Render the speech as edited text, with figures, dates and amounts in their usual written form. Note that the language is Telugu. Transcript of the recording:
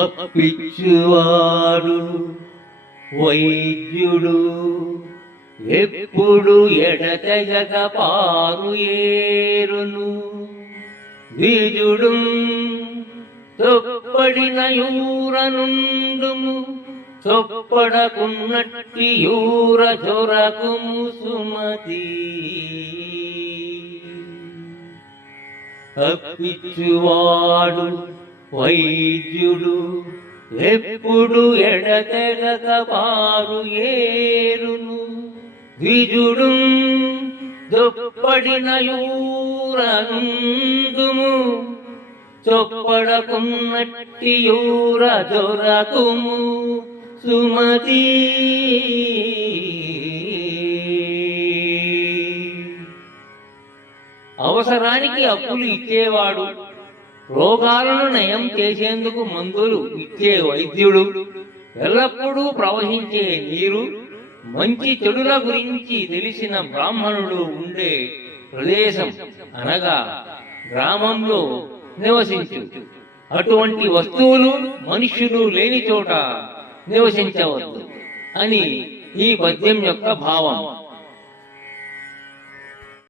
అప్పిచ్చువాడు వైద్యుడు ఎప్పుడు ఎడతెగక పారు ఏరును. ద్విజుడు తొప్పడిన యూరనుండుము చొప్పడకున్నట్టి యూర చొరకుము సుమతి. అప్పిచ్చువాడు వైద్యుడు ఎప్పుడు ఎడతెగక పారు ఏరును. ద్విజుడు దొప్పడిన యూరనుందుము చొప్పడకున్నట్టి యూర దొరకుము సుమతి. అవసరానికి అప్పులు ఇచ్చేవాడు, రోగాలను నయం చేసేందుకు మందులు ఇచ్చే వైద్యుడు, ఎల్లప్పుడూ ప్రవహించే నీరు, మంచి చెడుల గురించి తెలిసిన బ్రాహ్మణుడు ఉండే ప్రదేశం అనగా గ్రామంలో నివసించు. అటువంటి వస్తువులు మనుష్యులు లేని చోట నివసించవద్దు అని ఈ పద్యం యొక్క భావం.